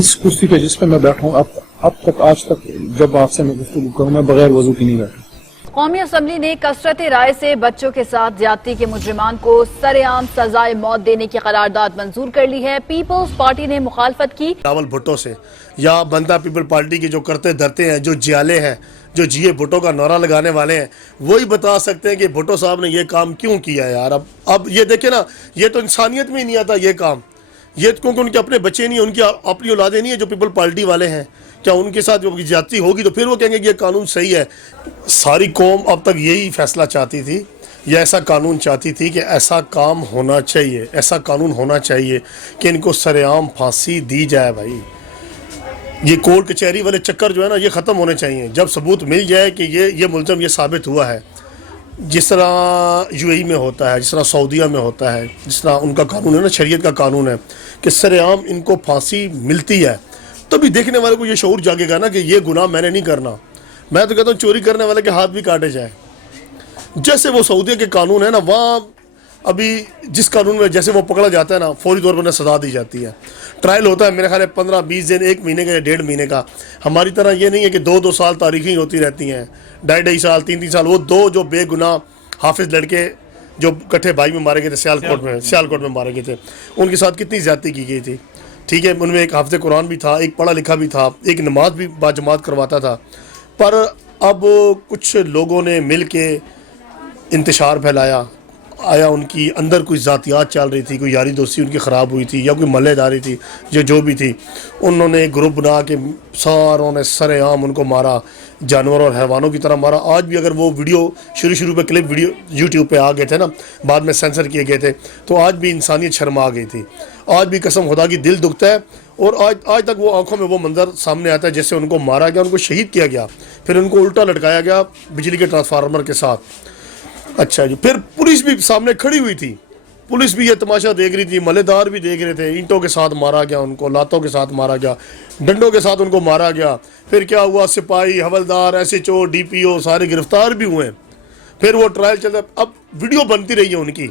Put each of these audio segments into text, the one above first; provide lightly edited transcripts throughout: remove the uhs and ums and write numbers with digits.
इस कुर्सी पे जिस पे मैं बैठा हूँ अब तक आज तक जब आपसे मैं गुफ्तगू करूँ मैं बगैर वजू की नहीं बैठा। कौमी असम्बली ने कसरत राय से बच्चों के साथ ज्यादती के मुजरिमान को सरेआम सजाए मौत देने की करारदाद मंजूर कर ली है। पीपल्स पार्टी ने मुखालफत की। बिलावल भुट्टो से या बनता पीपल पार्टी के जो करते धरते हैं, जो जियाले हैं, जो जिए भुट्टो का नारा लगाने वाले हैं, वही बता सकते हैं कि भुट्टो साहब ने ये काम क्यों किया है यार। अब ये देखे ना, ये तो इंसानियत में ही नहीं आता ये काम। ये क्योंकि उनके अपने बच्चे नहीं है, उनकी अपनी औलादे नहीं है जो पीपल पार्टी वाले हैं। क्या उनके साथ जो ज्यादती होगी तो फिर वो कहेंगे कि ये कानून सही है। सारी कौम अब तक यही फैसला चाहती थी या ऐसा कानून चाहती थी कि ऐसा काम होना चाहिए, ऐसा कानून होना चाहिए कि इनको सरेआम फांसी दी जाए। भाई ये कोर्ट कचहरी वाले चक्कर जो है ना, ये ख़त्म होने चाहिए। जब सबूत मिल जाए कि ये मुलज़म ये साबित हुआ है, जिस तरह यूएई में होता है, जिस तरह सऊदीया में होता है, जिस तरह उनका कानून है ना, शरीयत का कानून है कि सरेआम इनको फांसी मिलती है, तभी देखने वाले को ये शऊर जागेगा ना कि ये गुनाह मैंने नहीं करना। मैं तो कहता हूँ चोरी करने वाले के हाथ भी काटे जाए। जैसे वो सऊदीया के कानून है ना, वहाँ अभी जिस कानून में जैसे वो पकड़ा जाता है ना, फौरी तौर पर उन्हें सजा दी जाती है। ट्रायल होता है मेरे ख्याल 15-20 दिन, 1 महीने का या 1.5 महीने का। हमारी तरह ये नहीं है कि 2-2 साल तारीखें होती रहती हैं, 2.5 साल 3-3 साल। वो 2 जो बेगुनाह हाफिज लड़के जो कट्ठे भाई में मारे गए थे, सियालकोट में मारे गए थे, उनके साथ कितनी ज्यादती की गई थी। ठीक है, उनमें एक हाफिज़ कुरान भी था, एक पढ़ा लिखा भी था, एक नमाज भी बाजमात करवाता था। पर अब कुछ लोगों ने मिल के इंतशार फैलाया, आया उनकी अंदर कोई ज़ातियात चल रही थी, कोई यारी दोस्ती उनकी ख़राब हुई थी या कोई मल्लेदारी थी, जो भी थी, उन्होंने ग्रुप बना के सारों ने सरेआम उनको मारा, जानवर और हैवानों की तरह मारा। आज भी अगर वो वीडियो शुरू पे क्लिप वीडियो यूट्यूब पे आ गए थे ना, बाद में सेंसर किए गए थे, तो आज भी इंसानियत शर्मा गई थी। आज भी कसम खुदा की दिल दुखता है। और आज तक वो आंखों में वो मंजर सामने आता है जैसे उनको मारा गया, उनको शहीद किया गया, फिर उनको उल्टा लटकाया गया बिजली के ट्रांसफार्मर के साथ। अच्छा जी, फिर पुलिस भी सामने खड़ी हुई थी, पुलिस भी ये तमाशा देख रही थी, मलेदार भी देख रहे थे। ईंटों के साथ मारा गया उनको, लातों के साथ मारा गया, डंडों के साथ उनको मारा गया। फिर क्या हुआ, सिपाही, हवलदार, SHO, DPO सारे गिरफ्तार भी हुए। फिर वो ट्रायल चलता, अब वीडियो बनती रही है उनकी,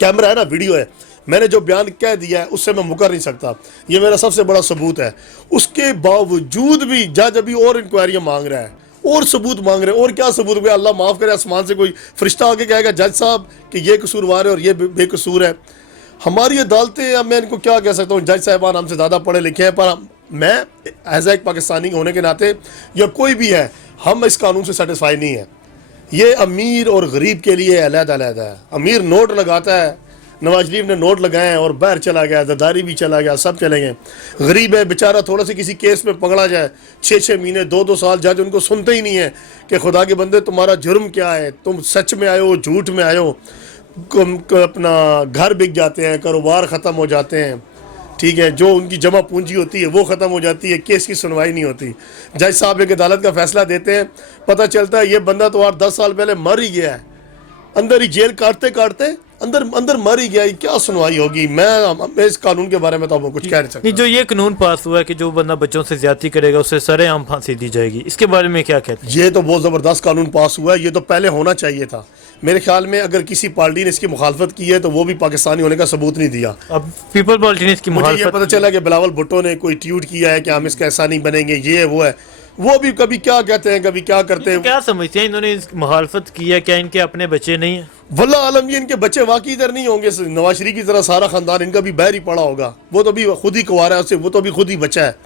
कैमरा है ना, वीडियो है। मैंने जो बयान कह दिया है उससे मैं मुकर नहीं सकता, ये मेरा सबसे बड़ा सबूत है। उसके बावजूद भी जज अभी और इंक्वायरियाँ मांग रहा है और सबूत मांग रहे हैं। और क्या सबूत हुआ, अल्लाह माफ़ करे, आसमान से कोई फरिश्ता आके कहेगा जज साहब कि ये कसूरवार है और ये बेकसूर है। हमारी अदालतें, अब मैं इनको क्या कह सकता हूँ, जज साहबान हमसे ज़्यादा पढ़े लिखे हैं, पर मैं एज एक पाकिस्तानी होने के नाते या कोई भी है, हम इस कानून से सेटिस्फाई नहीं है। ये अमीर और गरीब के लिए अलग-अलग है। अमीर नोट लगाता है, नवाज शरीफ ने नोट लगाए हैं और बाहर चला गया, जरदारी भी चला गया, सब चले गए। गरीब है बेचारा, थोड़ा सा किसी केस में पकड़ा जाए, 6-6 महीने 2-2 साल जज उनको सुनते ही नहीं है कि खुदा के बंदे तुम्हारा जुर्म क्या है, तुम सच में आयो झूठ में आयो। अपना घर बिक जाते हैं, कारोबार ख़त्म हो जाते हैं, ठीक है, जो उनकी जमा पूंजी होती है वो ख़त्म हो जाती है, केस की सुनवाई नहीं होती। जज साहब एक अदालत का फैसला देते हैं, पता चलता है ये बंदा तो 8-10 साल पहले मर ही गया है, अंदर ही जेल काटते काटते अंदर मर ही गया। क्या सुनवाई होगी। मैं इस कानून के बारे में तो आपको कुछ कह नहीं सकता। जो ये कानून पास हुआ है कि जो बंदा बच्चों से ज्यादती करेगा उसे सरेआम फांसी दी जाएगी, इसके बारे में क्या कहते हैं? ये तो बहुत ज़बरदस्त कानून पास हुआ है, ये तो पहले होना चाहिए था मेरे ख्याल में। अगर किसी पार्टी ने इसकी मुखालफत की है तो वो भी पाकिस्तानी होने का सबूत नहीं दिया। अब पीपल पार्टी ने इसकी मुझे ये पता चला कि बिलावल भुट्टो ने कोई ट्वीट किया है कि हम इसका ऐसा नहीं बनेंगे, ये वो है। वो भी कभी क्या कहते हैं, कभी क्या करते हैं। क्या समझते हैं इन्होंने मुखालफत की है? क्या इनके अपने बच्चे नहीं है? वल्लाह आलम ये इनके बच्चे वाकई इधर नहीं होंगे। नवाज शरीफ की तरह सारा खानदान इनका भी बाहर ही पड़ा होगा। वो तो भी खुद ही कुंवारा है, वो तो भी खुद ही बच्चा है।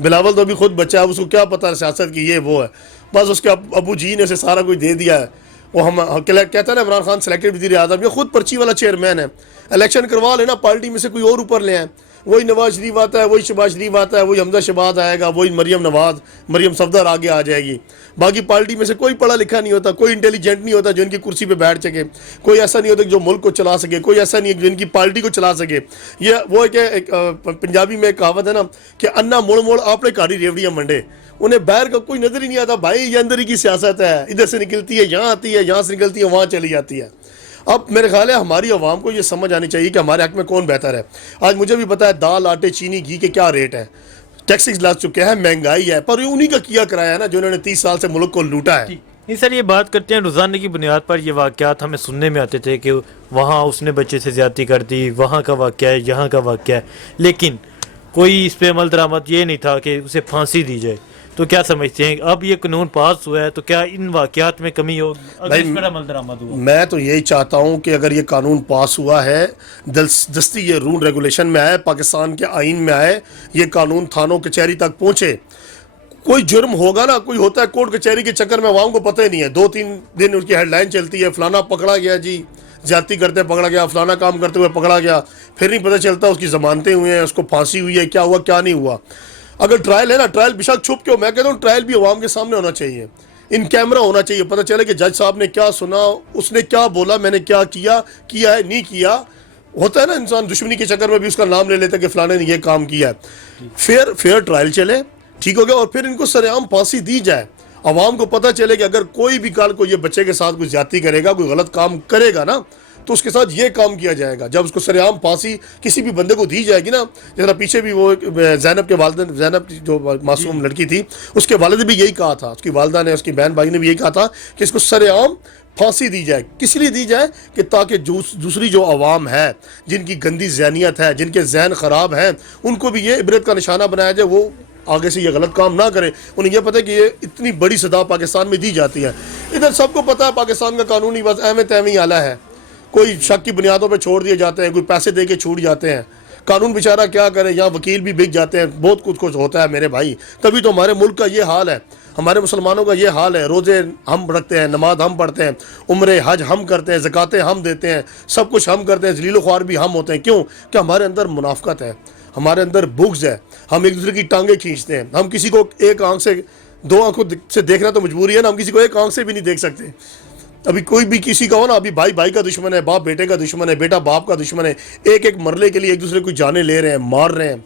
बिलावल तो भी खुद बच्चा है, उसको क्या पता है सियासत की, ये वो है। बस उसके अबू जी ने उसे सारा कुछ दे दिया है। वो हम कहता है ना, इमरान खान सेलेक्टेड वज़ीर आज़म, ये खुद पर्ची वाला चेयरमैन है। इलेक्शन करवा लेना, पार्टी में से कोई और ऊपर ले आए, वही नवाज शरीफ आता है, वही शहबाज शरीफ आता है, वही हमजा शहबाज आएगा, वही मरियम सफदर आगे आ जाएगी। बाकी पार्टी में से कोई पढ़ा लिखा नहीं होता, कोई इंटेलिजेंट नहीं होता जो इनकी कुर्सी पे बैठ सके, कोई ऐसा नहीं होता जो मुल्क को चला सके, कोई ऐसा नहीं है जो इनकी पार्टी को चला सके। ये वो है कि पंजाबी में एक कहावत है ना कि अन्ना मोड़ मोड़ आपने कारी रेवड़ियाँ मंडे। उन्हें बाहर का कोई नजर ही नहीं आता। भाई ये अंदर ही की सियासत है, इधर से निकलती है यहाँ आती है, यहाँ से निकलती है वहाँ चली जाती है। अब मेरे ख्याल है हमारी आवाम को ये समझ आनी चाहिए कि हमारे हक में कौन बेहतर है। आज मुझे भी पता है दाल, आटे, चीनी, घी के क्या रेट है, टैक्सेस लग चुके हैं, महंगाई है, पर उन्हीं का किया कराया है ना जो उन्होंने 30 साल से मुल्क को लूटा है। नहीं सर, ये बात करते हैं रोज़ाना की बुनियाद पर। ये वाक़यात हमें सुनने में आते थे कि वहाँ उसने बच्चे से ज़्यादती कर दी, वहाँ का वाक़या है, यहाँ का वाक़या है, लेकिन कोई इस पे अमल दरामद ये नहीं था कि उसे फांसी दी जाए, तो क्या समझते हैं अब ये कानून पास हुआ है तो क्या इन वाकयात में कमी होगी अगर इस पर अमल दरामद हुआ? मैं तो यही चाहता हूं कि अगर ये कानून पास हुआ है, दस्ती ये रूल रेगुलेशन में आए, पाकिस्तान के आइन में आए, ये कानून थानों कचहरी तक पहुंचे। कोई जुर्म होगा ना, कोई होता है कोर्ट कचहरी के चक्कर में अवाम को पता ही नहीं है, 2-3 दिन उसकी हेडलाइन चलती है, फलाना पकड़ा गया जी, ज्यादती करते पकड़ा गया, फलाना काम करते हुए पकड़ा गया, फिर नहीं पता चलता उसकी जमानतें हुई हैं, उसको फांसी हुई है, क्या हुआ क्या नहीं हुआ। अगर ट्रायल है ना, ट्रायल बेशक छुप के हो, मैं कहता हूँ ट्रायल भी अवाम के सामने होना चाहिए, इन कैमरा होना चाहिए, पता चले कि जज साहब ने क्या सुना, उसने क्या बोला, मैंने क्या किया है नहीं किया। होता है ना इंसान दुश्मनी के चक्कर में भी उसका नाम ले लेता है कि फलाने ने ये काम किया है। फेयर ट्रायल चले, ठीक हो गया, और फिर इनको सरेआम फांसी दी जाए। अवाम को पता चले कि अगर कोई भी कल को ये बच्चे के साथ कोई ज्यादती करेगा, कोई गलत काम करेगा ना, तो उसके साथ ये काम किया जाएगा। जब उसको सरेआम फांसी किसी भी बंदे को दी जाएगी ना, जरा पीछे भी वो ज़ैनब के वालिद, ज़ैनब जो मासूम लड़की थी, उसके वालिद भी यही कहा था, उसकी वालिदा ने, उसकी बहन भाई ने भी यही कहा था कि इसको सरेआम फांसी दी जाए। किस लिए दी जाए? कि ताकि दूसरी जो अवाम है, जिनकी गंदी ज़हनियत है, जिनके जहन ख़राब हैं, उनको भी ये इबरत का निशाना बनाया जाए, वो आगे से ये गलत काम ना करें। उन्हें यह पता है कि ये इतनी बड़ी सदा पाकिस्तान में दी जाती है। इधर सबको पता है पाकिस्तान का कानूनी बस अहम तहमी आला है, कोई शक की बुनियादों पे छोड़ दिए जाते हैं, कोई पैसे दे के छूट जाते हैं। कानून बेचारा क्या करे, यहाँ वकील भी बिक जाते हैं, बहुत कुछ होता है मेरे भाई। तभी तो हमारे मुल्क का ये हाल है, हमारे मुसलमानों का ये हाल है। रोज़े हम रखते हैं, नमाज हम पढ़ते हैं, उम्रे हज हम करते हैं, ज़कातें हम देते हैं, सब कुछ हम करते हैं, जलील ख्वार भी हम होते हैं। क्यों? कि हमारे अंदर मुनाफकत है, हमारे अंदर बुग़्ज़ है, हम एक दूसरे की टांगें खींचते हैं। हम किसी को एक आंख से, 2 आंखों से देखना तो मजबूरी है ना, हम किसी को एक आंख से भी नहीं देख सकते। अभी कोई भी किसी का हो ना, अभी भाई भाई का दुश्मन है, बाप बेटे का दुश्मन है, बेटा बाप का दुश्मन है, एक एक मरले के लिए एक दूसरे को जाने ले रहे हैं, मार रहे हैं।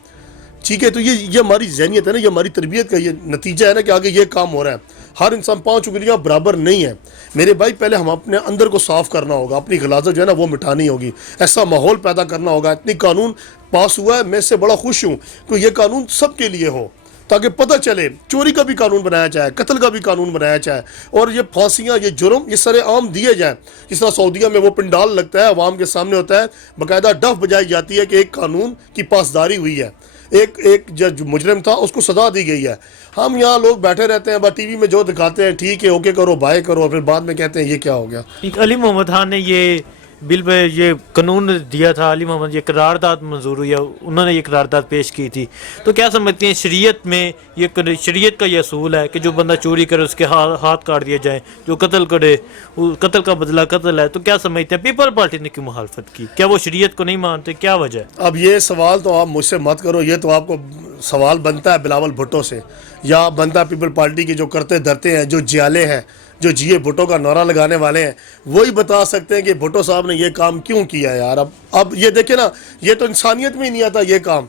ठीक है, तो ये हमारी जहनियत है ना, ये हमारी तरबियत का ये नतीजा है ना कि आगे ये काम हो रहा है। हर इंसान 5 उंगलियां बराबर नहीं है मेरे भाई। पहले हम अपने अंदर को साफ़ करना होगा, अपनी गलाजत जो है ना वो मिटानी होगी, ऐसा माहौल पैदा करना होगा। इतनी कानून पास हुआ है, मैं इससे बड़ा खुश हूँ कि ये कानून सबके लिए हो, ताकि पता चले। चोरी का भी कानून बनाया जाए, कत्ल का भी कानून बनाया जाए, और ये फांसियाँ, ये जुर्म, ये सरेआम दिए जाए। जिस तरह सऊदीया में वो पंडाल लगता है, अवाम के सामने होता है, बाकायदा डफ बजाई जाती है कि एक कानून की पासदारी हुई है, एक जो मुजरिम था उसको सजा दी गई है। हम यहाँ लोग बैठे रहते हैं, बस टीवी में जो दिखाते हैं, ठीक है ओके करो, बाय करो, और फिर बाद में कहते हैं ये क्या हो गया। एक अली मोहम्मद खान ने ये बिल पे ये कानून दिया था, अली मोहम्मद, ये करारदाद मंजूर हुई है, उन्होंने ये करारदाद पेश की थी। तो क्या समझते हैं शरीयत में ये शरीयत का ये असूल है कि जो बंदा चोरी करे उसके हाथ काट दिए जाए, जो कत्ल करे कत्ल का बदला कत्ल है। तो क्या समझते हैं पीपल पार्टी ने क्यों मुखालफत की? क्या वो शरीयत को नहीं मानते, क्या वजह है? अब ये सवाल तो आप मुझसे मत करो, ये तो आपको सवाल बनता है बिलावल भुट्टो से, या बनता पीपल पार्टी के जो करते धरते हैं, जो जियाले हैं, जो जिए भुट्टो का नारा लगाने वाले हैं, वही बता सकते हैं कि भुट्टो साहब ने ये काम क्यों किया है यार। अब ये देखे ना, ये तो इंसानियत में ही नहीं आता ये काम।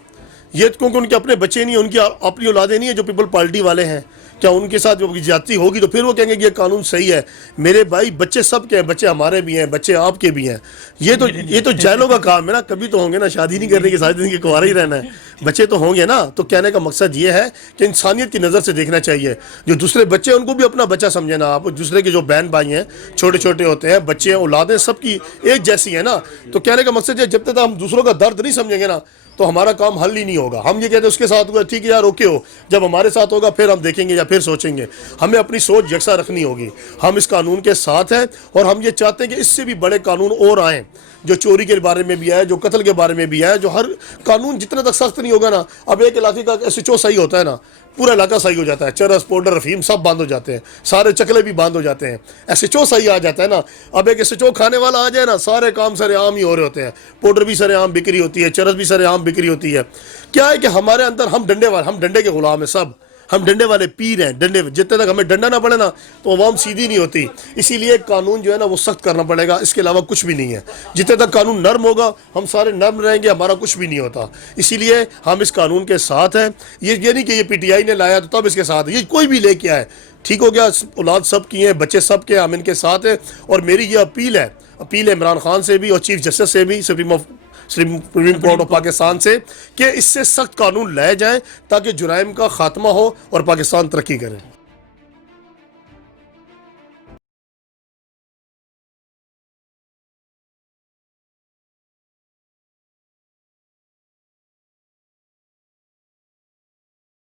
ये क्योंकि उनके अपने बच्चे नहीं, उनकी अपनी औलादे नहीं है जो पीपल पार्टी वाले हैं। क्या उनके साथ जो ज्यादती होगी तो फिर वो कहेंगे कि ये कानून सही है? मेरे भाई बच्चे सबके हैं, बच्चे हमारे भी हैं, बच्चे आपके भी हैं। ये तो जैलों का काम है ना, कभी तो होंगे ना, शादी नहीं करने की, सारी जिंदगी कुंवारा ही रहना है, बच्चे तो होंगे ना। तो कहने का मकसद ये है कि इंसानियत की नज़र से देखना चाहिए। जो दूसरे बच्चे हैं उनको भी अपना बच्चा समझे ना आप। दूसरे के जो बहन भाई हैं, छोटे छोटे होते हैं, बच्चे हैं, औलादें सबकी एक जैसी है ना। तो कहने का मकसद है जब तक हम दूसरों का दर्द नहीं समझेंगे ना, तो हमारा काम हल ही नहीं होगा। हम ये कहते हैं उसके साथ हुआ, ठीक है यार ओके हो, जब हमारे साथ होगा फिर हम देखेंगे या फिर सोचेंगे। हमें अपनी सोच यकसा रखनी होगी। हम इस कानून के साथ हैं और हम ये चाहते हैं कि इससे भी बड़े कानून और आएँ, जो चोरी के बारे में भी आए, जो कत्ल के बारे में भी आए। जो हर कानून जितना तक सख्त नहीं होगा ना, अब एक इलाके का SHO सही होता है ना, पूरा इलाका सही हो जाता है, चरस पाउडर अफीम सब बंद हो जाते हैं, सारे चकले भी बंद हो जाते हैं। SHO सही आ जाता है ना, अब एक SHO खाने वाला आ जाए ना, सारे काम सरेआम ही हो रहे होते हैं। पाउडर भी सरेआम बिक्री होती है, चरस भी सरेआम बिक्री होती है। क्या है कि हमारे अंदर हम डंडे के गुलाम हैं सब, हम डंडे वाले पीर हैं। डंडे जितने तक हमें डंडा ना पड़े ना तो अवाम सीधी नहीं होती। इसीलिए कानून जो है ना वो सख्त करना पड़ेगा, इसके अलावा कुछ भी नहीं है। जितने तक कानून नर्म होगा, हम सारे नर्म रहेंगे, हमारा कुछ भी नहीं होता। इसीलिए हम इस कानून के साथ हैं। ये नहीं कि ये PTI ने लाया तो तब इसके साथ है, ये कोई भी लेके आए, ठीक हो गया। औलाद सब की हैं, बच्चे सब के, हम इनके साथ हैं। और मेरी ये अपील है इमरान खान से भी और चीफ जस्टिस से भी, सुप्रीम कोर्ट ऑफ पाकिस्तान से, कि इससे सख्त कानून लाए जाएं ताकि जुराइम का खात्मा हो और पाकिस्तान तरक्की करे।